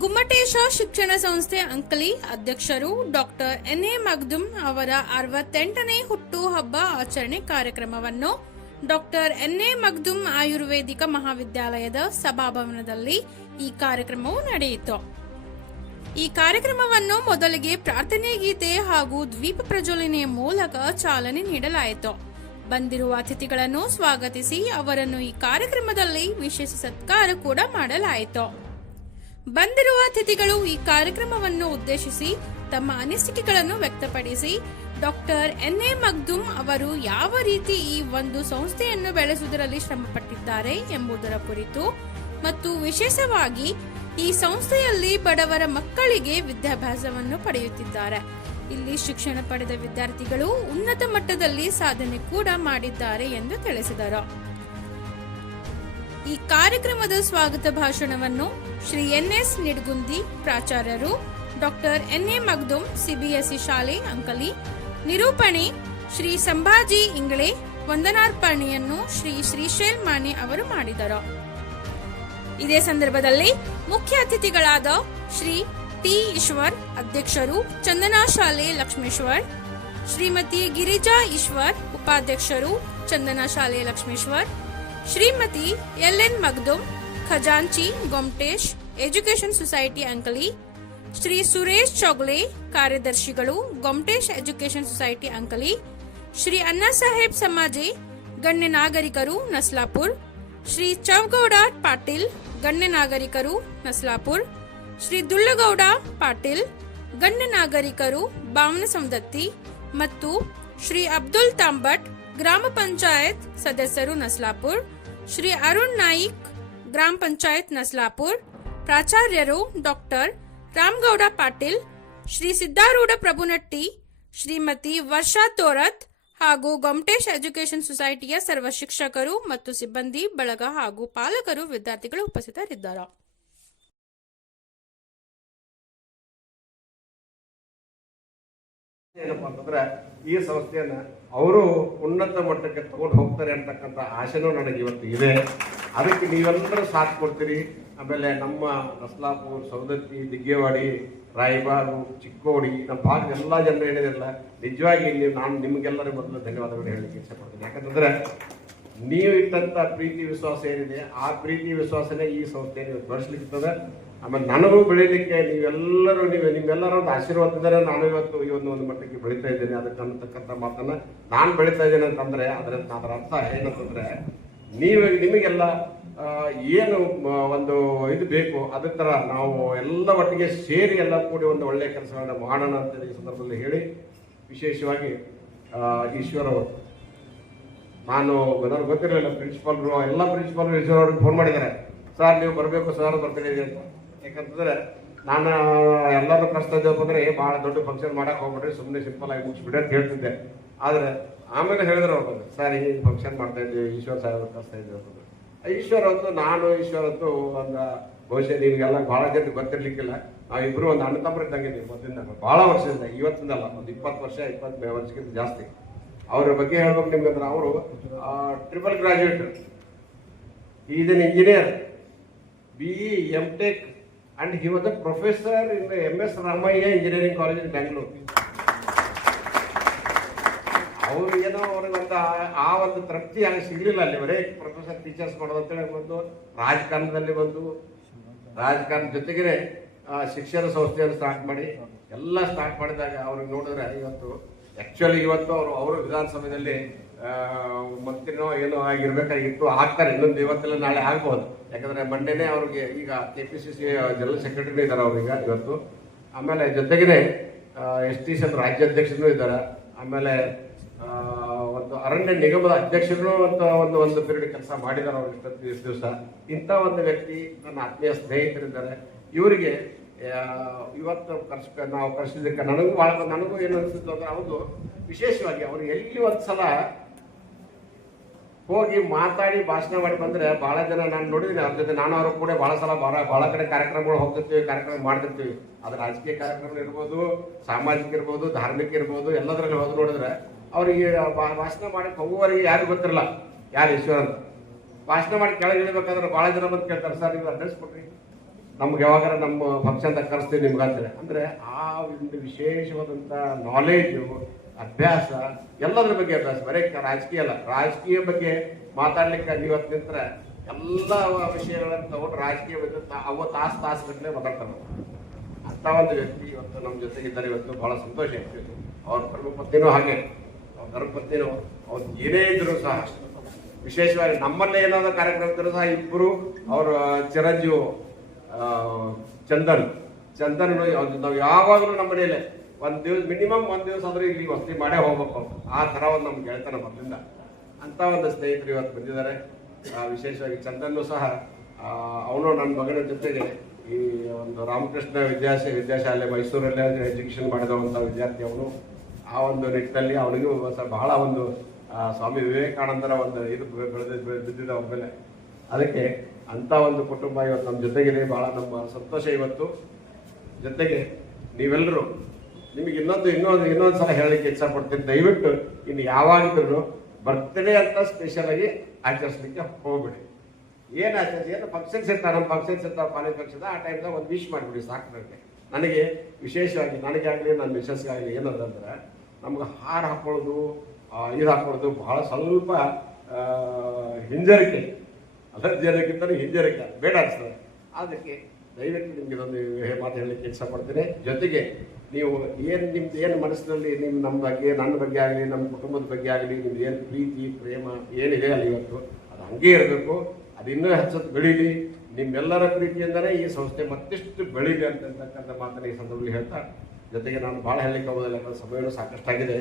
ಗುಮ್ಮಟೇಶ ಶಿಕ್ಷಣ ಸಂಸ್ಥೆ ಅಂಕಲಿ ಅಧ್ಯಕ್ಷರು ಡಾಕ್ಟರ್ ಎನ್ ಎ ಮಗ್ದುಮ್ ಅವರ ಅರವತ್ತೆಂಟನೇ ಹುಟ್ಟು ಹಬ್ಬ ಆಚರಣೆ ಕಾರ್ಯಕ್ರಮವನ್ನು ಡಾಕ್ಟರ್ ಎನ್ ಎ ಮಗ್ದುಮ್ ಆಯುರ್ವೇದಿಕ ಮಹಾವಿದ್ಯಾಲಯದ ಸಭಾಭವನದಲ್ಲಿ ಈ ಕಾರ್ಯಕ್ರಮವು ನಡೆಯಿತು. ಈ ಕಾರ್ಯಕ್ರಮವನ್ನು ಮೊದಲಿಗೆ ಪ್ರಾರ್ಥನೆ ಗೀತೆ ಹಾಗೂ ದ್ವೀಪ ಪ್ರಜ್ವಲನೆಯ ಮೂಲಕ ಚಾಲನೆ ನೀಡಲಾಯಿತು. ಬಂದಿರುವ ಅತಿಥಿಗಳನ್ನು ಸ್ವಾಗತಿಸಿ ಅವರನ್ನು ಈ ಕಾರ್ಯಕ್ರಮದಲ್ಲಿ ವಿಶೇಷ ಸತ್ಕಾರ ಕೂಡ ಮಾಡಲಾಯಿತು. ಬಂದಿರುವ ಅತಿಥಿಗಳು ಈ ಕಾರ್ಯಕ್ರಮವನ್ನು ಉದ್ದೇಶಿಸಿ ತಮ್ಮ ಅನಿಸಿಕೆಗಳನ್ನು ವ್ಯಕ್ತಪಡಿಸಿ. ಡಾಕ್ಟರ್ ಎನ್ ಎ ಮಗ್ದುಮ್ ಅವರು ಯಾವ ರೀತಿ ಈ ಒಂದು ಸಂಸ್ಥೆಯನ್ನು ಬೆಳೆಸುವುದರಲ್ಲಿ ಶ್ರಮಪಟ್ಟಿದ್ದಾರೆ ಎಂಬುದರ ಕುರಿತು ಮತ್ತು ವಿಶೇಷವಾಗಿ ಈ ಸಂಸ್ಥೆಯಲ್ಲಿ ಬಡವರ ಮಕ್ಕಳಿಗೆ ವಿದ್ಯಾಭ್ಯಾಸವನ್ನು ಪಡೆಯುತ್ತಿದ್ದಾರೆ. ಇಲ್ಲಿ ಶಿಕ್ಷಣ ಪಡೆದ ವಿದ್ಯಾರ್ಥಿಗಳು ಉನ್ನತ ಮಟ್ಟದಲ್ಲಿ ಸಾಧನೆ ಕೂಡ ಮಾಡಿದ್ದಾರೆ ಎಂದು ತಿಳಿಸಿದರು. ಈ ಕಾರ್ಯಕ್ರಮದ ಸ್ವಾಗತ ಭಾಷಣವನ್ನು Shri N S Nidgundi ಪ್ರಾಚಾರ್ಯರು doctor N A Magdum, CBSE ಶಾಲೆ ಅಂಕಲಿ, ನಿರೂಪಣೆ ಶ್ರೀ ಸಂಭಾಜಿ ಇಂಗ್ಳೆ ವಂದನಾರ್ಪಣೆಯನ್ನು ಶ್ರೀ ಶ್ರೀಶೈಲ್ ಮಾನೆ ಅವರು ಮಾಡಿದರು. ಇದೇ ಸಂದರ್ಭದಲ್ಲಿ ಮುಖ್ಯ ಅತಿಥಿಗಳಾದ ಶ್ರೀ ಟಿ ಈಶ್ವರ್ ಅಧ್ಯಕ್ಷರು ಚಂದನಾ ಶಾಲೆ ಲಕ್ಷ್ಮೇಶ್ವರ್, ಶ್ರೀಮತಿ ಗಿರಿಜಾ ಈಶ್ವರ್ ಉಪಾಧ್ಯಕ್ಷರು ಚಂದನಾ ಶಾಲೆ ಲಕ್ಷ್ಮೇಶ್ವರ್ ಶ್ರೀಮತಿ ಎಲ್ ಎನ್ ಮಗ್ದುಮ್, ಖಜಾಂಚಿ ಗೊಮ್ಟೇಶ್ ಎಜುಕೇಶನ್ ಸೊಸೈಟಿ ಅಂಕಲಿ, ಶ್ರೀ ಸುರೇಶ್ ಚೌಗ್ಲೆ ಕಾರ್ಯದರ್ಶಿಗಳು, ಗೊಮ್ಟೇಶ್ ಎಜುಕೇಶನ್ ಸೊಸೈಟಿ ಅಂಕಲಿ, ಶ್ರೀ ಅಣ್ಣಾ ಸಾಹೇಬ್ ಸಮಾಜಿ, ಗಣ್ಯ ನಾಗರಿಕರು, ನಸ್ಲಾಪುರ್, ಶ್ರೀ ಚೌಗೌಡ ಪಾಟೀಲ್, ಗಣ್ಯ ನಾಗರಿಕರು, ನಸ್ಲಾಪುರ್, ಶ್ರೀ ದುಳ್ಳಗೌಡ ಪಾಟೀಲ್, ಗಣ್ಯ ನಾಗರಿಕರು ಬಾವನ ಸಂದತ್ತಿ ಮತ್ತು ಶ್ರೀ ಅಬ್ದುಲ್ ತಾಂಬಟ್ ಗ್ರಾಮ ಪಂಚಾಯತ್ ಸದಸ್ಯರು ನಸ್ಲಾಪುರ್, ಶ್ರೀ ಅರುಣ್ ನಾಯಿಕ್ ಗ್ರಾಮ ಪಂಚಾಯತ್ ನಸ್ಲಾಪುರ್, ಪ್ರಾಚಾರ್ಯರು ಡಾಕ್ಟರ್ ರಾಮಗೌಡ ಪಾಟೀಲ್, ಶ್ರೀ ಸಿದ್ದಾರೂಢ ಪ್ರಭುನಟ್ಟಿ, ಶ್ರೀಮತಿ ವರ್ಷಾ ತೋರತ್ ಹಾಗೂ ಗೊಮ್ಟೇಶ್ ಎಜುಕೇಶನ್ ಸೊಸೈಟಿಯ ಸರ್ವ ಶಿಕ್ಷಕರು ಮತ್ತು ಸಿಬ್ಬಂದಿ, ಬಳಗ ಹಾಗೂ ಪಾಲಕರು ವಿದ್ಯಾರ್ಥಿಗಳು ಉಪಸ್ಥಿತರಿದ್ದರು. ಏನಪ್ಪಾ ಅಂತಂದ್ರೆ ಈ ಸಂಸ್ಥೆಯನ್ನ ಅವರು ಉನ್ನತ ಮಟ್ಟಕ್ಕೆ ತಗೊಂಡು ಹೋಗ್ತಾರೆ ಅಂತಕ್ಕಂಥ ಆಶೆನೂ ನನಗೆ ಇವತ್ತು ಇದೆ. ಅದಕ್ಕೆ ನೀವೆಲ್ಲರೂ ಸಾಥ್ ಕೊಡ್ತೀರಿ. ಆಮೇಲೆ ನಮ್ಮ ರಸ್ಲಾಪುರ್ ಸವದತ್ತಿ, ದಿಗ್ಗೇವಾಡಿ, ರಾಯಬಾರು, ಚಿಕ್ಕೋಡಿ, ನಮ್ಮ ಭಾಗದ ಎಲ್ಲ ಜನರು ಏನಿದಿರಲ್ಲ ನಿಜವಾಗಿ ನೀವು ನಾನು ನಿಮಗೆಲ್ಲರೂ ಮೊದಲು ಧನ್ಯವಾದಗಳು ಹೇಳಲಿಕ್ಕೆ ಇಷ್ಟಪಡ್ತೀನಿ. ಯಾಕಂತಂದ್ರೆ ನೀವು ಇಟ್ಟಂತ ಪ್ರೀತಿ ವಿಶ್ವಾಸ ಏನಿದೆ, ಆ ಪ್ರೀತಿ ವಿಶ್ವಾಸನೇ ಈ ಸಂಸ್ಥೆ ನೀವು ತೋರಿಸ್ಲಿಕ್ಕೆ ಆಮೇಲೆ ನನಗೂ ಬೆಳೀಲಿಕ್ಕೆ ನೀವೆಲ್ಲರೂ ನೀವು ನಿಮ್ಮೆಲ್ಲರ ಒಂದು ಆಶೀರ್ವಾದದರೆ ನಾನು ಇವತ್ತು ಈ ಒಂದು ಒಂದು ಮಟ್ಟಕ್ಕೆ ಬೆಳೀತಾ ಇದ್ದೇನೆ. ಅದಕ್ಕೆ ಅನ್ನತಕ್ಕಂಥ ಮಾತನ್ನ ನಾನು ಬೆಳೀತಾ ಇದ್ದೇನೆ ಅಂತಂದ್ರೆ ಅದರ ಅದರ ಅರ್ಥ ಏನಂತಂದರೆ ನೀವು ನಿಮಗೆಲ್ಲ ಏನು ಒಂದು ಇದು ಬೇಕು ಅದೇ ಥರ ನಾವು ಎಲ್ಲ ಒಟ್ಟಿಗೆ ಸೇರಿ ಎಲ್ಲ ಕೂಡಿ ಒಂದು ಒಳ್ಳೆಯ ಕೆಲಸಗಳನ್ನ ಮಾಡೋಣ ಅಂತ ಈ ಸಂದರ್ಭದಲ್ಲಿ ಹೇಳಿ ವಿಶೇಷವಾಗಿ ಈಶ್ವರ ಅವರು. ನಾನು ನನಗೆ ಗೊತ್ತಿರಲಿಲ್ಲ ಪ್ರಿನ್ಸಿಪಾಲ್ರು ಎಲ್ಲ ಪ್ರಿನ್ಸಿಪಾಲ್ ಈಶ್ವರ್ ಅವ್ರಿಗೆ ಫೋನ್ ಮಾಡಿದ್ದಾರೆ. ಸರ್, ನೀವು ಬರಬೇಕು, ಸರ್, ಬರ್ತೀನಿ ಅಂತ. ಯಾಕಂತಂದ್ರೆ ನಾನು ಎಲ್ಲರೂ ಇದ್ದೇವೆ ಅಂದ್ರೆ ಭಾಳ ದೊಡ್ಡ ಫಂಕ್ಷನ್ ಮಾಡಕ್ ಹೋಗ್ಬಿಡ್ರಿ ಸುಮ್ಮನೆ ಸಿಂಪಲ್ ಆಗಿ ಮುಗಿಸ್ಬಿಡಿ ಅಂತ ಹೇಳ್ತಿದ್ದೆ. ಆದ್ರೆ ಆಮೇಲೆ ಹೇಳಿದ್ರು ಅವ್ರು ಸರ್, ಈ ಫಂಕ್ಷನ್ ಮಾಡ್ತಾ ಇದ್ದೀವಿ ಈಶ್ವರ್ ಸಾಹೇಬ್ ಕಳಿಸ್ತಾ ಇದ್ದೀವಿ ಈಶ್ವರ ಅಂತೂ, ನಾನು ಈಶ್ವರ್ ಅಂತ ಒಂದು ಬಹುಶಃ ನಿಮ್ಗೆಲ್ಲ ಬಹಳ ಜನ ಗೊತ್ತಿರ್ಲಿಕ್ಕಿಲ್ಲ. ನಾವಿಬ್ರು ಒಂದು ಅಣ್ಣ ತಮ್ಮ ಇದ್ದಂಗೆ ಮೊದಲಿಂದ ಬಹಳ ವರ್ಷದಿಂದ, ಇವತ್ತಿಂದಲ್ಲ, ಒಂದು ಇಪ್ಪತ್ತು ವರ್ಷ ಇಪ್ಪತ್ತು ವರ್ಷಕ್ಕಿಂತ ಜಾಸ್ತಿ. ಅವ್ರ ಬಗ್ಗೆ ಹೇಳ್ಬೇಕು ನಿಮ್ಗೆ ಅಂದ್ರೆ, ಅವರು triple graduate is engineer B M tech and he was a professor in M S Ramaiah engineering college in Bangalore ಅವ್ರು ಏನೋ ಅವ್ರಿಗೆ ಒಂದು ಆ- ಒಂದು ತೃಪ್ತಿ ಆಗಿ ಸಿಗಲಿಲ್ಲ ಅಲ್ಲಿ ಬರೀ ಪ್ರೊಫೆಸರ್ ಟೀಚರ್ಸ್ ಮಾಡೋದು ಅಂತೇಳಿ ಬಂದು, ರಾಜಕಾರಣದಲ್ಲಿ ಬಂದು, ರಾಜಕಾರಣ ಜೊತೆಗೆ ಶಿಕ್ಷಣ ಸಂಸ್ಥೆಯನ್ನು ಸ್ಟಾರ್ಟ್ ಮಾಡಿ, ಎಲ್ಲ ಸ್ಟಾರ್ಟ್ ಮಾಡಿದಾಗ ಅವ್ರಿಗೆ ನೋಡಿದ್ರೆ ಇವತ್ತು ಆ್ಯಕ್ಚುಲಿ ಇವತ್ತು ಅವರು ಅವರು ವಿಧಾನಸಭೆಯಲ್ಲಿ ಮಂತ್ರಿನೋ ಏನೋ ಆಗಿರ್ಬೇಕಾಗಿತ್ತು ಹಾಕ್ತಾರೆ ಇನ್ನೊಂದು ಇವತ್ತೆಲ್ಲ ನಾಳೆ ಆಗ್ಬೋದು. ಯಾಕಂದ್ರೆ ಮಂಡೇನೆ ಅವ್ರಿಗೆ ಈಗ K P C C general secretary ಇದ್ದಾರೆ ಅವ್ರೀಗ ಇವತ್ತು. ಆಮೇಲೆ ಜೊತೆಗೇನೆ ಎಸ್ ಟಿ ರಾಜ್ಯ ರಾಜ್ಯಾಧ್ಯಕ್ಷರು ಇದ್ದಾರೆ. ಆಮೇಲೆ ಒಂದು ಅರಣ್ಯ ನಿಗಮದ ಅಧ್ಯಕ್ಷರು ಅಂತ ಒಂದು ಒಂದು ಪೀರಿಯಡ್ ಕೆಲಸ ಮಾಡಿದ್ದಾರೆ ಅವ್ರು ಇಷ್ಟು ದಿವಸ ಇಂಥ ಒಂದು ವ್ಯಕ್ತಿ ನನ್ನ ಆತ್ಮೀಯ ಸ್ನೇಹಿತರಿದ್ದಾರೆ. ಇವರಿಗೆ ಇವತ್ತು ಕರ್ಸ್, ನಾವು ಕರ್ಸಿದ್ದಕ್ಕೆ ನನಗೂ ಭಾಳ ನನಗೂ ಏನು ಅನಿಸುತ್ತೆ ಅಂದ್ರೆ ಹೌದು. ವಿಶೇಷವಾಗಿ ಅವರು ಎಲ್ಲಿ ಒಂದ್ಸಲ ಹೋಗಿ ಮಾತಾಡಿ ಭಾಷಣ ಮಾಡಿ ಬಂದ್ರೆ ಬಹಳ ಜನ ನಾನು ನೋಡಿದ್ದೀನಿ ಅವ್ರ ಜೊತೆ ನಾನು ಅವರು ಕೂಡ ಬಹಳ ಸಲ ಬಹಳ ಬಹಳ ಕಡೆ ಕಾರ್ಯಕ್ರಮಗಳು ಹೋಗ್ತಿರ್ತೀವಿ, ಕಾರ್ಯಕ್ರಮ ಮಾಡ್ತಿರ್ತೀವಿ. ಅದು ರಾಜಕೀಯ ಕಾರ್ಯಕ್ರಮ ಇರ್ಬೋದು, ಸಾಮಾಜಿಕ ಇರ್ಬೋದು, ಧಾರ್ಮಿಕ ಇರ್ಬೋದು, ಎಲ್ಲದರಲ್ಲಿ ಹೋದ್ ನೋಡಿದ್ರೆ ಅವ್ರಿಗೆ ಭಾಷಣ ಮಾಡಿ ಹೋಗುವವರಿಗೆ ಯಾರು ಗೊತ್ತಿರಲ್ಲ. ಯಾರು ಈಶ್ವರ ಅಂತ ಭಾಷಣ ಮಾಡಿ ಕೆಳಗೆ ಇಳಿಬೇಕಾದ್ರೆ ಬಹಳ ಜನ ಬಂದು ಕೇಳ್ತಾರೆ, ಸರ್, ನೀವು ಅಡ್ರೆಸ್ ಕೊಡ್ರಿ ನಮ್ಗೆ ಯಾವಾಗಾರ ನಮ್ಮ ಫಂಕ್ಷನ್ದಾಗ ಕರೆಸ್ತೀವಿ ನಿಮ್ಗೆ ಅಂತೇಳಿ ಅಂದರೆ ಆ ಒಂದು ವಿಶೇಷವಾದಂಥ ನಾಲೇಜು ಅಭ್ಯಾಸ, ಎಲ್ಲದ್ರ ಬಗ್ಗೆ ಅಭ್ಯಾಸ? ಬರೀ ರಾಜಕೀಯ ಅಲ್ಲ. ರಾಜಕೀಯ ಬಗ್ಗೆ ಮಾತಾಡ್ಲಿಕ್ಕೆ ನೀವತ್ತು ನಿಂತ್ರೆ ಎಲ್ಲ ವಿಷಯಗಳನ್ನು ತಗೊಂಡು ರಾಜಕೀಯ ಬಗ್ಗೆ ಅವ ತಾಸು ತಾಸು ಗಟ್ಟಲೆ ಮಾತಾಡ್ತಾರೆ ಅಂತ ಒಂದು ವ್ಯಕ್ತಿ ಇವತ್ತು ನಮ್ಮ ಜೊತೆಗಿದ್ದಾರೆ ಇವತ್ತು. ಬಹಳ ಸಂತೋಷ ಆಗ್ತಿದೆ ಅವ್ರ ಧರ್ಮಪತ್ನಿನೂ ಹಾಗೆ. ಅವ್ರ ಧರ್ಮಪತ್ನಿನೂ ಅವ್ರು ಏನೇ ಇದ್ರು ಸಹ ವಿಶೇಷವಾಗಿ ನಮ್ಮಲ್ಲೇ ಏನಾದ್ರು ಕಾರ್ಯಕ್ರಮ ಇದ್ರು ಸಹ ಇಬ್ಬರು ಅವ್ರ ಚಿರಂಜೀವ್ ಚಂದನ್. ಚಂದನ್ ನಾವು ಯಾವಾಗಲೂ ನಮ್ಮ ಮನೆಯಲ್ಲೇ ಒಂದ್ ದಿವಸ ಮಿನಿಮಮ್ ಒಂದ್ ದಿವಸ ಅಂದ್ರೆ ಇಲ್ಲಿ ವಸತಿ ಮಾಡೇ ಹೋಗ್ಬೇಕು ಆ ತರ ಒಂದು ನಮ್ಗೆ ಗೆಳೆತನ ಮೊದಲಿಂದ. ಅಂತ ಒಂದು ಸ್ನೇಹಿತರು ಇವತ್ತು ಬಂದಿದ್ದಾರೆ. ವಿಶೇಷವಾಗಿ ಚಂದನ್ನು ಸಹ ಅವನು ನನ್ನ ಮಗನ ಜೊತೆಗೆ ಈ ಒಂದು ರಾಮಕೃಷ್ಣ ವಿದ್ಯಾಶ, ವಿದ್ಯಾಶಾಲೆ ಮೈಸೂರಲ್ಲೇ ಎಜುಕೇಶನ್ ಮಾಡಿದಂಥ ವಿದ್ಯಾರ್ಥಿ ಅವನು. ಆ ಒಂದು ನಿಟ್ಟಿನಲ್ಲಿ ಅವನಿಗೂ ಬಹಳ ಒಂದು ಸ್ವಾಮಿ ವಿವೇಕಾನಂದರ ಒಂದು ಇದು ಬೆಳೆದ ಬಿದ್ದಿದೆ ಅವ್ರ ಮೇಲೆ. ಅದಕ್ಕೆ ಅಂತ ಒಂದು ಕುಟುಂಬ ಇವತ್ತು ನಮ್ಮ ಜೊತೆಗಿದೆ. ಬಹಳ ನಮ್ಮ ಸಂತೋಷ ಇವತ್ತು. ಜೊತೆಗೆ ನೀವೆಲ್ಲರೂ ನಿಮಗೆ ಇನ್ನೊಂದು ಇನ್ನೊಂದು ಇನ್ನೊಂದು ಸಲ ಹೇಳಲಿಕ್ಕೆ ಇಷ್ಟಪಡ್ತೀನಿ ದಯವಿಟ್ಟು ಇನ್ನು ಯಾವಾಗಿದ್ರು ಬರ್ತ್ಡೇ ಅಂತ ಸ್ಪೆಷಲ್ ಆಗಿ ಆಚರಿಸ್ಲಿಕ್ಕೆ ಹೋಗ್ಬಿಡಿ. ಏನು ಆಚರಿಸಿ? ಏನು ಫಂಕ್ಷನ್ಸ್ ಇರ್ತಾರೆ ನಮ್ಮ ಫಂಕ್ಷನ್ಸ್ ಇರ್ತಾವೆ ಕಾಲೇಜ್ ಫಂಕ್ಷನ್ ಆ ಟೈಮ್ದಾಗ ಒಂದು ವಿಶ್ ಮಾಡಿಬಿಡಿ, ಸಾಕು ನನಗೆ ನನಗೆ ವಿಶೇಷವಾಗಿ ನನಗೆ ಆಗಲಿ ನನ್ನ ಮಿಸಸ್ಗಾಗಲಿ ಏನದಂದ್ರೆ ನಮ್ಗೆ ಹಾರ ಹಾಕೊಳ್ಳೋದು ಇದು ಹಾಕೊಳ್ಳೋದು ಬಹಳ ಸ್ವಲ್ಪ ಹಿಂಜರಿಕೆ. ಅಲರ್ಜಿ ಜನಕ್ಕಿಂತ ಹಿಂಜರಿಕೆ. ಬೇಡ ಅನಿಸ್ತದೆ. ಅದಕ್ಕೆ ದಯವಿಟ್ಟು ನಿಮಗೆ ಇದೊಂದು ಮಾತು ಹೇಳಲಿಕ್ಕೆ ಇಷ್ಟಪಡ್ತೇನೆ. ಜೊತೆಗೆ ನೀವು ಏನು ನಿಮ್ದು ಏನು ಮನಸ್ಸಿನಲ್ಲಿ ನಿಮ್ಮ ನಮ್ಮ ಬಗ್ಗೆ ನನ್ನ ಬಗ್ಗೆ ಆಗಲಿ ನಮ್ಮ ಕುಟುಂಬದ ಬಗ್ಗೆ ಆಗಲಿ, ನಿಮ್ದು ಏನು ಪ್ರೀತಿ, ಪ್ರೇಮ ಏನಿದೆ ಅಲ್ಲಿ ಇವತ್ತು? ಅದು ಹಂಗೆ ಇರಬೇಕು. ಅದು ಇನ್ನೂ ಹೆಚ್ಚತ್ತು ಬೆಳೀಲಿ. ನಿಮ್ಮೆಲ್ಲರ ಪ್ರೀತಿಯಿಂದಲೇ ಈ ಸಂಸ್ಥೆ ಮತ್ತಿಷ್ಟು ಬೆಳೀಲಿ ಅಂತಕ್ಕಂಥ ಮಾತನ್ನು ಈ ಸಂದರ್ಭದಲ್ಲಿ ಹೇಳ್ತಾ, ಜೊತೆಗೆ ನಾನು ಭಾಳ ಹೇಳಲಿಕ್ಕೆ ಹೋಗೋದಿಲ್ಲ ಯಾಕಂದ್ರೆ ಸಮಯನೂ ಸಾಕಷ್ಟಾಗಿದೆ.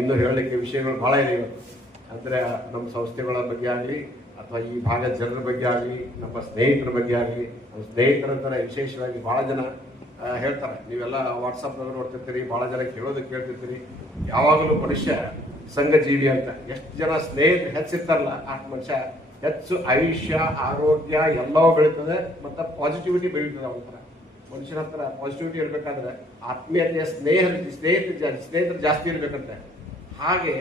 ಇನ್ನೂ ಹೇಳಲಿಕ್ಕೆ ವಿಷಯಗಳು ಭಾಳ ಇದೆ ಇವತ್ತು. ಅಂದರೆ ನಮ್ಮ ಸಂಸ್ಥೆಗಳ ಬಗ್ಗೆ ಆಗಲಿ ಅಥವಾ ಈ ಭಾಗದ ಜನರ ಬಗ್ಗೆ ಆಗಲಿ, ನಮ್ಮ ಸ್ನೇಹಿತರ ಬಗ್ಗೆ ಆಗಲಿ, ನಮ್ಮ ಸ್ನೇಹಿತರಂತಾರೆ ವಿಶೇಷವಾಗಿ ಭಾಳ ಜನ ಹೇಳ್ತಾರೆ. ನೀವೆಲ್ಲ ವಾಟ್ಸಪ್ನಾಗ ನೋಡ್ತಿರ್ತೀರಿ, ಭಾಳ ಜನ ಕೇಳೋದಕ್ಕೆ ಕೇಳ್ತಿರ್ತೀರಿ. ಯಾವಾಗಲೂ ಮನುಷ್ಯ ಸಂಘ ಜೀವಿ ಅಂತ. ಎಷ್ಟು ಜನ ಸ್ನೇಹಿತರು ಹೆಚ್ಚಿರ್ತಾರಲ್ಲ ಆ ಮನುಷ್ಯ ಹೆಚ್ಚು ಆಯುಷ್ಯ, ಆರೋಗ್ಯ ಎಲ್ಲವೂ ಬೆಳೀತದೆ, ಮತ್ತು ಪಾಸಿಟಿವಿಟಿ ಬೆಳೀತದೆ ಒಂಥರ ಮನುಷ್ಯನ ಹತ್ರ ಪಾಸಿಟಿವಿಟಿ ಇರಬೇಕಾದ್ರೆ ಆತ್ಮೀಯತೆಯ ಸ್ನೇಹ, ಸ್ನೇಹಿತರು ಸ್ನೇಹಿತರು ಜಾಸ್ತಿ ಇರಬೇಕಂತೆ. ಹಾಗೆ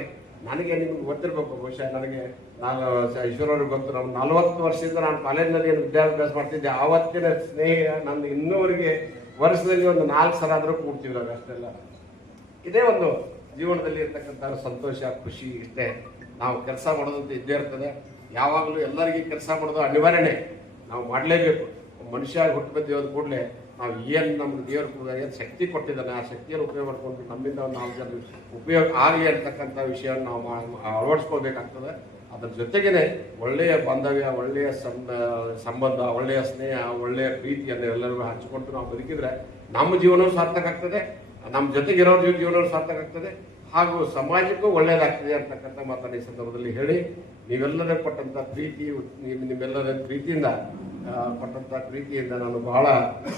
ನನಗೆ ನಿಮ್ಗೆ ಗೊತ್ತಿರಬೇಕು, ಬಹುಶಃ ನನಗೆ ನಾನು ಈಶ್ವರವ್ರಿಗೆ ಗೊತ್ತು. ನಾನು ನಲವತ್ತು ವರ್ಷದಿಂದ ನಾನು ಕಾಲೇಜಿನಲ್ಲಿ ಏನು ವಿದ್ಯಾಭ್ಯಾಸ ಮಾಡ್ತಿದ್ದೆ. ಆವತ್ತಿನ ಸ್ನೇಹ ನನ್ನ ಇನ್ನೂವರೆಗೆ ವರ್ಷದಲ್ಲಿ ಒಂದು ನಾಲ್ಕು ಸಲ ಆದರೂ ಕೂಡ್ತೀವಿ ಅಷ್ಟೆಲ್ಲ. ಇದೇ ಒಂದು ಜೀವನದಲ್ಲಿ ಇರ್ತಕ್ಕಂಥ ಸಂತೋಷ, ಖುಷಿ ಇಷ್ಟೇ ನಾವು ಕೆಲಸ ಮಾಡೋದಂತ ಇದ್ದೇ ಇರ್ತದೆ. ಯಾವಾಗಲೂ ಎಲ್ಲರಿಗೂ ಕೆಲಸ ಮಾಡೋದು ಅನಿವಾರ್ಯನೇ. ನಾವು ಮಾಡಲೇಬೇಕು. ಮನುಷ್ಯ ಹುಟ್ಟು ಬಂದಿರೋದು ಕೂಡಲೇ ನಾವು ಏನು ನಮ್ಗೆ ದೇವ್ರ ಕೂಡ ಏನು ಶಕ್ತಿ ಕೊಟ್ಟಿದ್ದಾನೆ, ಆ ಶಕ್ತಿಯನ್ನು ಉಪಯೋಗ ಮಾಡ್ಕೊಂಡು ನಮ್ಮಿಂದ ಒಂದು ನಾಲ್ಕು ಜನ ಉಪಯೋಗ ಆಗಲಿ ಅಂತಕ್ಕಂಥ ವಿಷಯವನ್ನು ನಾವು ಮಾ- ಅದರ ಜೊತೆಗೇನೆ ಒಳ್ಳೆಯ ಬಾಂಧವ್ಯ, ಒಳ್ಳೆಯ ಸಂಬ- ಸಂಬಂಧ, ಒಳ್ಳೆಯ ಸ್ನೇಹ, ಒಳ್ಳೆಯ ಪ್ರೀತಿಯನ್ನು ಎಲ್ಲರಿಗೂ ಹಂಚಿಕೊಂಡು ನಾವು ಬದುಕಿದ್ರೆ ನಮ್ಮ ಜೀವನವೂ ಸಾರ್ಥಕ ಆಗ್ತದೆ, ನಮ್ಮ ಜೊತೆಗಿರೋರ ಜೀವನವೂ ಸಾರ್ಥಕ ಆಗ್ತದೆ, ಹಾಗೂ ಸಮಾಜಕ್ಕೂ ಒಳ್ಳೆಯದಾಗ್ತದೆ ಅಂತಕ್ಕಂಥ ಮಾತಾಡಿ ಸಂದರ್ಭದಲ್ಲಿ ಹೇಳಿ, ನೀವೆಲ್ಲರೂ ಕೊಟ್ಟಂಥ ಪ್ರೀತಿ ನಿಮ್ಮ ನಿಮ್ಮೆಲ್ಲರ ಪ್ರೀತಿಯಿಂದ ಕೊಟ್ಟಂಥ ಪ್ರೀತಿಯಿಂದ ನಾನು ಬಹಳ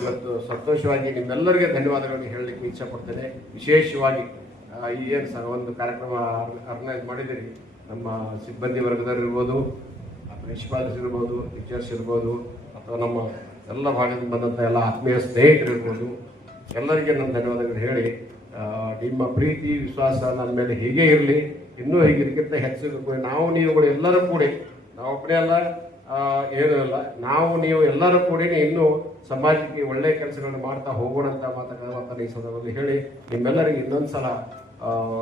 ಇವತ್ತು ಸಂತೋಷವಾಗಿ ನಿಮ್ಮೆಲ್ಲರಿಗೆ ಧನ್ಯವಾದಗಳನ್ನು ಹೇಳಲಿಕ್ಕೆ ಇಚ್ಛಪಡ್ತೇನೆ. ವಿಶೇಷವಾಗಿ ಈ ಏನು ಒಂದು ಕಾರ್ಯಕ್ರಮ ಆರ್ಗನೈಸ್ ಮಾಡಿದ್ದೀರಿ. ನಮ್ಮ ಸಿಬ್ಬಂದಿ ವರ್ಗದವರಿರ್ಬೋದು ಪ್ರಿನ್ಸಿಪಾಲ್ಸ್ ಇರ್ಬೋದು ಟೀಚರ್ಸ್ ಇರ್ಬೋದು, ಅಥವಾ ನಮ್ಮ ಎಲ್ಲ ಭಾಗದಿಂದ ಬಂದಂಥ ಎಲ್ಲ ಆತ್ಮೀಯ ಸ್ನೇಹಿತರಿರ್ಬೋದು ಎಲ್ಲರಿಗೆ ನನ್ನ ಧನ್ಯವಾದಗಳು ಹೇಳಿ ನಿಮ್ಮ ಪ್ರೀತಿ, ವಿಶ್ವಾಸ ನನ್ನ ಮೇಲೆ ಹೀಗೆ ಇರಲಿ. ಇನ್ನೂ ಹೀಗೆ ಇದಕ್ಕಿಂತ ಹೆಚ್ಚು ನಾವು ನೀವುಗಳು ಎಲ್ಲರೂ ಕೂಡಿ ನಾವು ಒಬ್ಬರೇ ಅಲ್ಲ ಏನೂ ಇಲ್ಲ ನಾವು ನೀವು ಎಲ್ಲರೂ ಕೂಡಿ ಇನ್ನೂ ಸಮಾಜಕ್ಕೆ ಒಳ್ಳೆಯ ಕೆಲಸಗಳನ್ನು ಮಾಡ್ತಾ ಹೋಗೋಣ ಅಂತ ಮಾತನ್ನ ಈ ಸಂದರ್ಭದಲ್ಲಿ ಹೇಳಿ ನಿಮ್ಮೆಲ್ಲರಿಗೆ ಇನ್ನೊಂದು ಸಲ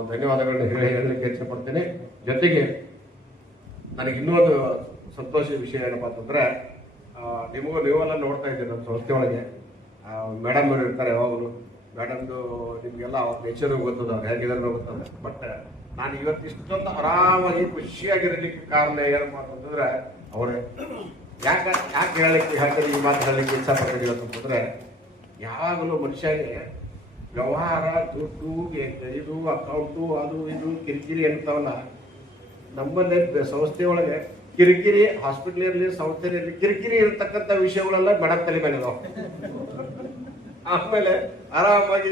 ಧನ್ಯವಾದಗಳನ್ನು ಹೇಳಿ ಹೇಳಲಿಕ್ಕೆ ಇಷ್ಟಪಡ್ತೇನೆ ಜೊತೆಗೆ ನನಗೆ ಇನ್ನೊಂದು ಸಂತೋಷದ ವಿಷಯ ಏನಪ್ಪ ಅಂತಂದ್ರೆ ನಿಮಗೂ ನೀವೆಲ್ಲ ನೋಡ್ತಾ ಇದ್ದೀರಿ ನಮ್ಮ ಸಂಸ್ಥೆ ಒಳಗೆ. ಮೇಡಮ್ ಅವರು ಇರ್ತಾರೆ ಯಾವಾಗಲೂ ಮೇಡಮ್ದು ನಿಮಗೆಲ್ಲ ಅವ್ರ ನೇಚರ್ ಗೊತ್ತದ ಅವ್ರು ಗೊತ್ತದ. ಬಟ್ ನಾನು ಇವತ್ತು ಇಷ್ಟೊಂದು ಆರಾಮಾಗಿ ಖುಷಿಯಾಗಿರಲಿಕ್ಕೆ ಕಾರಣ ಏನಪ್ಪಾ ಅಂತಂದ್ರೆ ಅವರೇ, ಯಾಕೆ ಯಾಕೆ ಹೇಳಲಿಕ್ಕೆ ಯಾಕೆ ಈ ಮಾತು ಹೇಳಲಿಕ್ಕೆ ಇಷ್ಟಪಡ್ತೀನಿ ಅಂತಂದ್ರೆ, ಯಾವಾಗಲೂ ಮನುಷ್ಯನಿಗೆ ವ್ಯವಹಾರ, ದುಡ್ಡು ಇದು, ಅಕೌಂಟು, ಅದು, ಇದು, ಕಿರಿಕಿರಿ ಅಂತಾವಲ್ಲ ನಮ್ಮಲ್ಲಿ ಸಂಸ್ಥೆಯೊಳಗೆ ಸಂಸ್ಥೆ ಒಳಗೆ ಕಿರಿಕಿರಿ ಹಾಸ್ಪಿಟಲ್ ಇರಲಿ ಸಂಸ್ಥೆ ಇರಲಿ ಕಿರಿಕಿರಿ ಇರತಕ್ಕಂಥ ವಿಷಯಗಳೆಲ್ಲ ಬಡ ತಲೆ ಮೇಲೆ ಆಮೇಲೆ ಆರಾಮಾಗಿ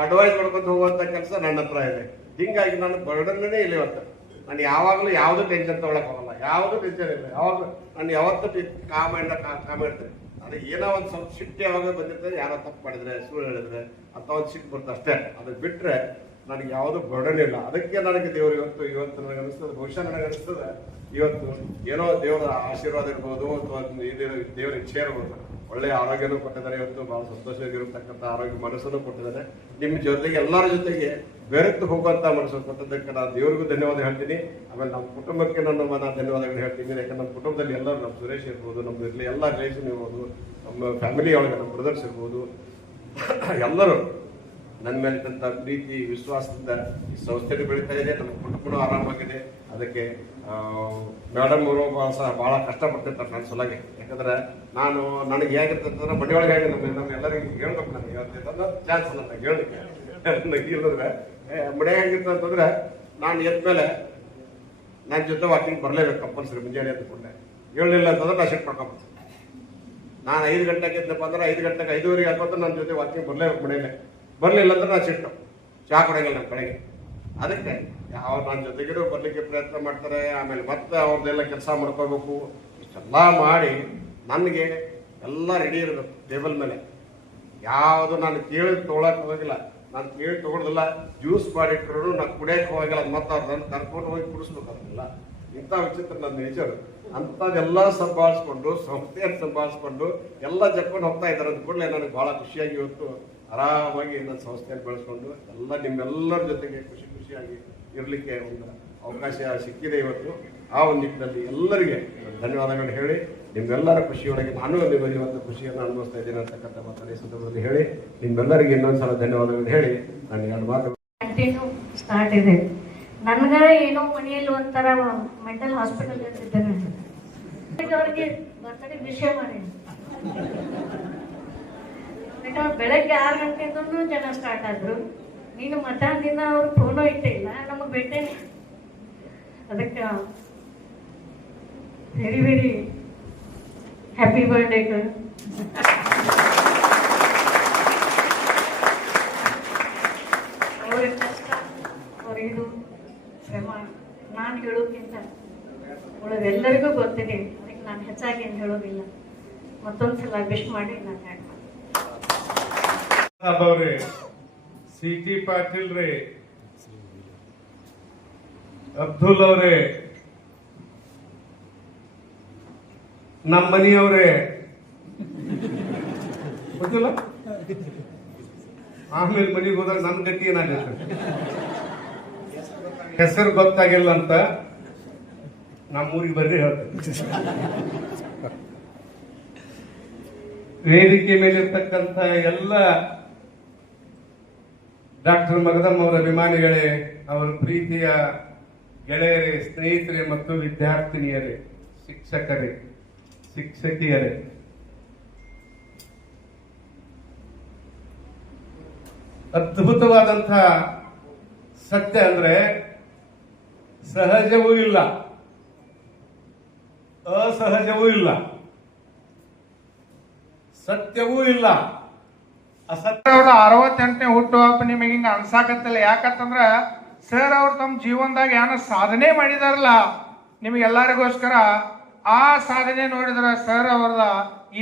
ಅಡ್ವೈಸ್ ಮಾಡ್ಕೊಂಡು ಹೋಗುವಂತ ಕೆಲಸ ನನ್ನ ಹತ್ರ ಇದೆ. ಹಿಂಗಾಗಿ ನಾನು ಬರ್ಡನ್ನೇ ಇಲ್ಲಿ ಇವತ್ತು ನಾನು ಯಾವಾಗಲೂ ಯಾವುದೂ ಟೆನ್ಷನ್ ತಗೊಳಕ್ ಹೋಗಲ್ಲ ಯಾವುದೂ ಟೆನ್ಷನ್ ಇಲ್ಲ. ಯಾವಾಗ ನಾನು ಯಾವತ್ತೂ ಇಂದ ಕಾಮ ಇರ್ತೇನೆ ಅದು ಏನೋ ಒಂದು ಸ್ವಲ್ಪ ಸಿಟ್ಟು ಯಾವಾಗ ಬಂದಿರ್ತದೆ, ಯಾರೋ ತಪ್ಪು ಮಾಡಿದ್ರೆ, ಸುಳ್ಳು ಹೇಳಿದ್ರೆ, ಅಂತ ಒಂದು ಸಿಟ್ಟು ಬರ್ತದೆ ಅಷ್ಟೇ. ಅದು ಬಿಟ್ಟರೆ ನನಗೆ ಯಾವುದು ಬರ್ಡನ್ ಇಲ್ಲ. ಅದಕ್ಕೆ ನನಗೆ ದೇವರು ಇವತ್ತು ಇವತ್ತು ನನಗೆ ಅನಿಸ್ತದೆ. ಬಹುಶಃ ನನಗೆ ಅನಿಸ್ತದೆ. ಇವತ್ತು ಏನೋ ದೇವರ ಆಶೀರ್ವಾದ ಇರ್ಬೋದು ಅಥವಾ ಇದೇನೋ ದೇವರ ಇಚ್ಛೆ ಇರ್ಬೋದು ಒಳ್ಳೆಯ ಆರೋಗ್ಯನೂ ಕೊಟ್ಟಿದ್ದಾರೆ, ಇವತ್ತು ಬಹಳ ಸಂತೋಷವಾಗಿರತಕ್ಕಂಥ ಆರೋಗ್ಯ ಮನಸ್ಸನ್ನು ಕೊಟ್ಟಿದ್ದಾರೆ. ನಿಮ್ಮ ಜೊತೆಗೆ, ಎಲ್ಲರ ಜೊತೆಗೆ ಬೆರೆತು ಹೋಗುವಂಥ ಮನಸ್ಸು ಕೊಟ್ಟದಕ್ಕೆ ನಾನು ದೇವರಿಗೂ ಧನ್ಯವಾದ ಹೇಳ್ತೀನಿ. ಆಮೇಲೆ ನಮ್ಮ ಕುಟುಂಬಕ್ಕೆ ನಾನು ನಾನು ಧನ್ಯವಾದಗಳು ಹೇಳ್ತೀನಿ. ಯಾಕಂದ್ರೆ ನಮ್ಮ ಕುಟುಂಬದಲ್ಲಿ ಎಲ್ಲರೂ ನಮ್ಮ ಸುರೇಶ್ ಇರ್ಬೋದು, ನಮ್ಮ ಇರಲಿ ಎಲ್ಲ ರಿಲೇಷನ್ ಇರ್ಬೋದು, ನಮ್ಮ ಫ್ಯಾಮಿಲಿ ಒಳಗೆ ನಮ್ಮ ಬ್ರದರ್ಸ್ ಇರ್ಬೋದು. ಎಲ್ಲರೂ ನನ್ನ ಮೇಲಿದ್ದಂಥ ಪ್ರೀತಿ, ವಿಶ್ವಾಸದಿಂದ ಈ ಸಂಸ್ಥೆ ಬೆಳೀತಾ ಇದೆ. ನಮ್ಮ ಕುಟುಂಬನೂ ಆರಾಮಾಗಿದೆ ಅದಕ್ಕೆ ಮೇಡಮ್ ಅವರು ಸಹ ಭಾಳ ಕಷ್ಟಪಟ್ಟಿರ್ತಾರೆ ನನ್ನ ಸಲುವಾಗಿ ಯಾಕಂದ್ರೆ ನಾನು, ನನಗೆ ಹೇಗಿರ್ತಂದ್ರೆ ಮನೆ ಒಳಗೆ ಹೇಗೆ ನಮ್ಮ ಎಲ್ಲರಿಗೂ ಹೇಳ್ಬೇಕು ನನಗೆ ಹೇಳ್ತಿದ್ದ ಚಾನ್ಸ್ ಇಲ್ಲ ನನಗೆ ಹೇಳಲಿಕ್ಕೆ. ನನಗೆ ಇಲ್ಲಂದ್ರೆ ಮನೆ ಹೇಗಿರ್ತದೆ ಅಂತಂದ್ರೆ, ನಾನು ಎದ್ಮೇಲೆ ನನ್ನ ಜೊತೆ ವಾಕಿಂಗ್ ಬರಲೇಬೇಕು ಕಂಪಲ್ಸರಿ ಮುಂಜಾನೆ ಎದ್ದುಕೊಂಡೆ ಹೇಳಲಿಲ್ಲ ಅಂತಂದ್ರೆ ನಾ ಶಿಫ್ಟ್ ಮಾಡ್ಕೊಂಡ್ಬಿಡ್ತೀನಿ ನಾನು ಐದು ಗಂಟೆಗೆ ಎದ್ದಪ್ಪ ಅಂದ್ರೆ ಐದು ಗಂಟೆಗೆ ಐದುವರೆಗೆ ಹಾಕೋತ ನನ್ನ ಜೊತೆ ವಾಕಿಂಗ್ ಬರಲೇಬೇಕು ಮನೆಯಲ್ಲೇ. ಬರಲಿಲ್ಲ ಅಂದ್ರೆ ನಾನು ಸಿಟ್ಟು ಚಹಾ ಕೊಡಂಗಿಲ್ಲ ನನ್ನ ಕಡೆಗೆ. ಅದಕ್ಕೆ ಯಾವ ನನ್ನ ಜೊತೆಗಿಡ ಬರಲಿಕ್ಕೆ ಪ್ರಯತ್ನ ಮಾಡ್ತಾರೆ, ಆಮೇಲೆ ಮತ್ತೆ ಅವ್ರದ್ದೆಲ್ಲ ಕೆಲಸ ಮಾಡ್ಕೋಬೇಕು ಇಷ್ಟೆಲ್ಲ ಮಾಡಿ ನನಗೆ ಎಲ್ಲ ರೆಡಿ ಇರಬೇಕು ಟೇಬಲ್ ಮೇಲೆ. ಯಾವುದು ನಾನು ಕೇಳಿ ತೊಗೊಳಕ್ ಹೋಗಿಲ್ಲ. ನಾನು ಕೇಳಿ ತೊಗೊಳ್ದಿಲ್ಲ. ಜ್ಯೂಸ್ ಮಾಡಿಟ್ರು ನಾನು ಕುಡಿಯಕ್ಕೆ ಹೋಗಿಲ್ಲ. ಮತ್ತೆ ಅವ್ರು ಕರ್ಕೊಂಡು ಹೋಗಿ ಕುಡಿಸ್ಬೇಕು ಅದನ್ನೆಲ್ಲ ಇಂಥ ವಿಚಿತ್ರ ನನ್ನ ನೇಚರ್ ಅಂಥದ್ದೆಲ್ಲ ಸಂಭಾಳಿಸ್ಕೊಂಡು ಸಂಸ್ಥೆಯನ್ನು ಸಂಭಾಳಿಸ್ಕೊಂಡು ಎಲ್ಲ ಜಕ್ಕೊಂಡು ಹೋಗ್ತಾ ಇದ್ದಾರೆ ಅಂದ ಕೂಡಲೇ ನನಗೆ ಭಾಳ ಖುಷಿಯಾಗಿ ಇವತ್ತು ಆರಾಮಾಗಿ ನನ್ನ ಸಂಸ್ಥೆಯನ್ನು ಬೆಳೆಸ್ಕೊಂಡು ಎಲ್ಲ ನಿಮ್ಮೆಲ್ಲರ ಜೊತೆಗೆ ಖುಷಿ ಖುಷಿಯಾಗಿ ಇರಲಿಕ್ಕೆ ಒಂದು ಅವಕಾಶ ಸಿಕ್ಕಿದೆ ಇವತ್ತು. ಆ ಒಂದು ನಿಟ್ಟಿನಲ್ಲಿ ಎಲ್ಲರಿಗೆ ಧನ್ಯವಾದಗಳು ಹೇಳಿ, ನಿಮ್ಮೆಲ್ಲರ ಖುಷಿಯೊಳಗೆ ನಾನು ಇವತ್ತು ಖುಷಿಯನ್ನು ಅನುಭವಿಸ್ತಾ ಇದ್ದೇನೆ ಅಂತಕ್ಕಂಥ ಮಾತನ್ನು ಸಂದರ್ಭದಲ್ಲಿ ಹೇಳಿ, ನಿಮ್ಮೆಲ್ಲರಿಗೆ ಇನ್ನೊಂದ್ಸಲ ಧನ್ಯವಾದಗಳು ಹೇಳಿ, ನಾನು ಎರಡು ಮಾತು ಸ್ಟಾರ್ಟ್ ಇದೆ. ನನ್ಗ ಏನೋ ಮನೆಯಲ್ಲಿ ಒಂಥರ ಮೆಂಟಲ್ ಹಾಸ್ಪಿಟಲ್ ಅವ್ರಿಗೆ ಬರ್ತಡೇ ವಿಷಯ ಮಾಡಿ. ಯಾಕಂದ್ರೆ ಬೆಳಗ್ಗೆ ಆರು ಗಂಟೆಗೂ ಜನ ಸ್ಟಾರ್ಟ್ ಆದ್ರು. ನೀನು ಮಧ್ಯಾಹ್ನದಿಂದ ಅವ್ರು ಫೋನ್ ಇಟ್ಟೇ ಇಲ್ಲ, ನಮಗೆ ಭೇಟೇನೆ ಅದಕ್ಕೆ ವೆರಿ ವೆರಿ ಹ್ಯಾಪಿ ಬರ್ಡೇ ಕಷ್ಟ, ಅವ್ರ ಇದು ಶ್ರಮ, ನಾನು ಹೇಳೋಕ್ಕಿಂತ ಉಳಿದೆಲ್ಲರಿಗೂ ಗೊತ್ತಿದೆ. ಅದಕ್ಕೆ ನಾನು ಹೆಚ್ಚಾಗಿ ಏನು ಹೇಳೋದಿಲ್ಲ. ಮತ್ತೊಂದು ಸಲ ವಿಶ್ ಮಾಡಿ, ನಾನು ಅವ್ರೆ, ಸಿ ಟಿ ಪಾಟೀಲ್ ರೀ, ಅಬ್ದುಲ್ ಅವ್ರೆ ನಮ್ಮ ಮನೆಯವ್ರೆ ಗೊತ್ತಿಲ್ಲ? ಆಮೇಲೆ ಮನೆಗೆ ಹೋದಾಗ ನನ್ನ ಗತಿ ಏನಾಗುತ್ತೆ? ಹೆಸರು ಗೊತ್ತಾಗಿಲ್ಲ ಅಂತ ನಮ್ಮೂರಿಗೆ ಬರ್ರಿ ಹೇಳ್ತೇನೆ. ವೇದಿಕೆ ಮೇಲಿರ್ತಕ್ಕಂಥ ಎಲ್ಲ ಡಾಕ್ಟರ್ ಮಗದಮ್ ಅವರ ಅಭಿಮಾನಿಗಳೇ, ಅವರ ಪ್ರೀತಿಯ ಗೆಳೆಯರೇ, ಸ್ನೇಹಿತರೆ ಮತ್ತು ವಿದ್ಯಾರ್ಥಿನಿಯರೇ, ಶಿಕ್ಷಕರೇ, ಶಿಕ್ಷಕಿಯರೇ. ಅದ್ಭುತವಾದಂತಹ ಸತ್ಯ ಅಂದ್ರೆ ಸಹಜವೂ ಇಲ್ಲ, ಅಸಹಜವೂ ಇಲ್ಲ, ಸತ್ಯವೂ ಇಲ್ಲ. ಅಸತ್ಯ ಅವ್ರ ಅರವತ್ತೆಂಟನೇ ಹುಟ್ಟುಹಬ್ಬ ನಿಮಗೆ ಹಿಂಗೆ ಅನ್ಸಾಕತ್ತಲ್ಲ. ಯಾಕಂತಂದ್ರ ಸರ್ ಅವ್ರು ತಮ್ಮ ಜೀವನದಾಗ ಏನೋ ಸಾಧನೆ ಮಾಡಿದಾರಲ್ಲ. ನಿಮಗೆಲ್ಲರಿಗೋಸ್ಕರ ಆ ಸಾಧನೆ ನೋಡಿದ್ರ ಸರ್ ಅವ್ರದ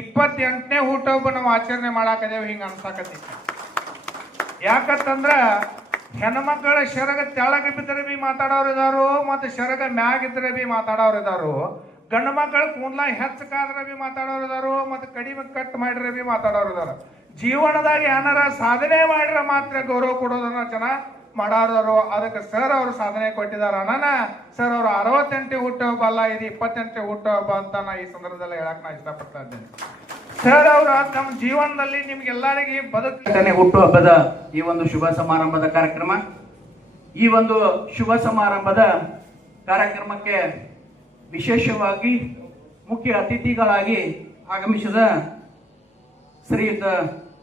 ಇಪ್ಪತ್ತೆಂಟನೇ ಹುಟ್ಟುಹಬ್ಬ ನಾವು ಆಚರಣೆ ಮಾಡಾಕದೇವ್ ಹಿಂಗೆ ಅನ್ಸಾಕತ್ತಿ. ಯಾಕಂತಂದ್ರ ಹೆಣ್ಮಕ್ಳ ಶರಗ ತೆಳಗ ಬಿದ್ದರೆ ಬಿ ಮಾತಾಡೋರು ಇದಾರು, ಮತ್ತೆ ಶರಗ ಮ್ಯಾಗ ಇದ್ರೆ ಬಿ ಮಾತಾಡೋರು ಇದಾರು. ಗಂಡು ಮಕ್ಕಳ ಕೂದ್ಲ ಹೆಚ್ಚಕಾದ್ರೆ ಬಿ ಮಾತಾಡೋರು ಇದಾರು, ಮತ್ತೆ ಕಡಿಮೆ ಕಟ್ ಮಾಡಿದ್ರೆ ಬಿ ಮಾತಾಡೋರು ಇದಾರ. ಜೀವನದಾಗ ಏನಾರ ಸಾಧನೆ ಮಾಡಿದ್ರೆ ಮಾತ್ರ ಗೌರವ ಕೊಡೋದನ್ನ ಜನ ಮಾಡಾರವರು ಅದಕ್ಕೆ ಸರ್ ಅವರು ಸಾಧನೆ ಕೊಟ್ಟಿದ್ದಾರೆ. ಅಣ್ಣ ಸರ್ ಅವರು ಅರವತ್ತೆಂಟು ಹುಟ್ಟುಹಬ್ಬ ಅಲ್ಲ, ಇದು ಇಪ್ಪತ್ತೆಂಟು ಹುಟ್ಟುಹಬ್ಬ ಅಂತ ನಾ ಈ ಸಂದರ್ಭದಲ್ಲಿ ಹೇಳಕ್ ನಾ ಇಷ್ಟಪಡ್ತಾ ಇದ್ದೇನೆ. ಸರ್ ಅವರ ತಮ್ಮ ಜೀವನದಲ್ಲಿ ನಿಮ್ಗೆಲ್ಲರಿಗೆ ಬದುಕು ಹುಟ್ಟು ಹುಟ್ಟುಹಬ್ಬದ ಈ ಒಂದು ಶುಭ ಸಮಾರಂಭದ ಕಾರ್ಯಕ್ರಮ. ಈ ಒಂದು ಶುಭ ಸಮಾರಂಭದ ಕಾರ್ಯಕ್ರಮಕ್ಕೆ ವಿಶೇಷವಾಗಿ ಮುಖ್ಯ ಅತಿಥಿಗಳಾಗಿ ಆಗಮಿಸಿದ ಶ್ರೀಯುತ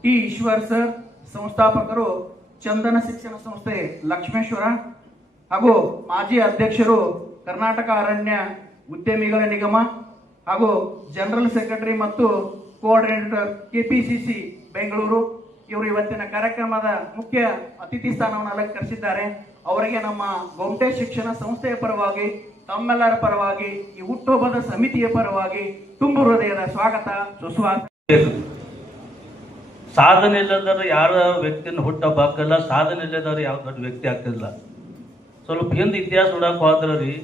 ಟಿ ಈಶ್ವರ್ ಸರ್ ಸಂಸ್ಥಾಪಕರು ಚಂದನ ಶಿಕ್ಷಣ ಸಂಸ್ಥೆ ಲಕ್ಷ್ಮೇಶ್ವರ ಹಾಗೂ ಮಾಜಿ ಅಧ್ಯಕ್ಷರು ಕರ್ನಾಟಕ ಅರಣ್ಯ ಉದ್ಯಮಿಗಳ ನಿಗಮ ಹಾಗೂ ಜನರಲ್ ಸೆಕ್ರೆಟರಿ ಮತ್ತು ಕೋಆರ್ಡಿನೇಟರ್ ಕೆಪಿಸಿಸಿ ಬೆಂಗಳೂರು. ಇವರು ಇವತ್ತಿನ ಕಾರ್ಯಕ್ರಮದ ಮುಖ್ಯ ಅತಿಥಿ ಸ್ಥಾನವನ್ನು ಅಲಂಕರಿಸಿದ್ದಾರೆ. ಅವರಿಗೆ ನಮ್ಮ ಗೊಮಟೆ ಶಿಕ್ಷಣ ಸಂಸ್ಥೆಯ ಪರವಾಗಿ, ತಮ್ಮೆಲ್ಲರ ಪರವಾಗಿ, ಈ ಹುಟ್ಟುಹಬ್ಬದ ಸಮಿತಿಯ ಪರವಾಗಿ ತುಂಬು ಹೃದಯದ ಸ್ವಾಗತ, ಸುಸ್ವಾಗತ. ಸಾಧನೆ ಇಲ್ಲದವರು ಯಾರ ವ್ಯಕ್ತಿನ ಹುಟ್ಟ ಹಾಕಲ್ಲ ಸಾಧನೆ ಇಲ್ಲದವ್ರು ಯಾವ ದೊಡ್ಡ ವ್ಯಕ್ತಿ ಆಗ್ತಿಲ್ಲ. ಸ್ವಲ್ಪ ಹಿಂದೆ ಇತಿಹಾಸ ನೋಡಕ್ಕೆ ಹೋದ್ರೆ ರೀ,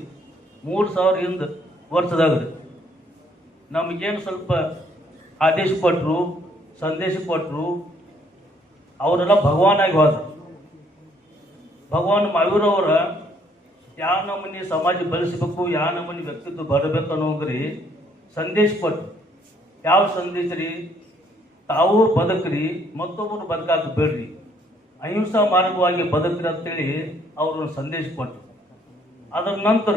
ಮೂರು ಸಾವಿರ ಹಿಂದೆ ವರ್ಷದಾಗ ರೀ, ನಮಗೇನು ಸ್ವಲ್ಪ ಆದೇಶ ಕೊಟ್ಟರು ಸಂದೇಶ ಕೊಟ್ಟರು ಅವರೆಲ್ಲ ಭಗವಾನಾಗಿ ಹೋದ್ರು. ಭಗವಾನ್ ಮಾವೀರವರ ಯಾವ ನಮ್ಮನಿ ಸಮಾಜ ಬೆಳೆಸಬೇಕು, ಯಾವ ನಮ್ಮನಿ ವ್ಯಕ್ತಿತ್ವ ಬರಬೇಕು ರೀ ಸಂದೇಶ ಕೊಟ್ಟರು ಯಾವ ಸಂದೇಶ ರೀ? ತಾವು ಬದುಕ್ರಿ, ಮತ್ತೊಬ್ಬರು ಬದುಕಾಕ ಬೇಡ್ರಿ ಅಹಿಂಸಾ ಮಾರ್ಗವಾಗಿ ಬದುಕ್ರಿ ಅಂತೇಳಿ ಅವರು ಸಂದೇಶ ಕೊಟ್ಟರು ಅದರ ನಂತರ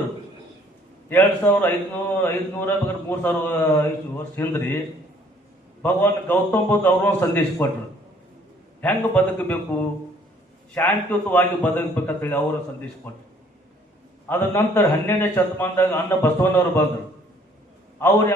ಎರಡು ಸಾವಿರ ಐದುನೂರ ಐದುನೂರ ಬೇಕಾದ್ರೆ ಮೂರು ಸಾವಿರ ಐದು ವರ್ಷ ಹಿಂದ್ರಿ ಭಗವಾನ್ ಗೌತಮ್ ಬುದ್ಧ ಅವರು ಸಂದೇಶ ಕೊಟ್ಟರು ಹೆಂಗೆ ಬದುಕಬೇಕು? ಶಾಂತಿಯುತವಾಗಿ ಬದುಕಬೇಕಂತೇಳಿ ಅವರು ಸಂದೇಶ ಕೊಟ್ಟರು ಅದರ ನಂತರ ಹನ್ನೆರಡನೇ ಶತಮಾನದಾಗ ಅನ್ನ ಬಸವಣ್ಣವರು ಬಂದರು. ಅವ್ರು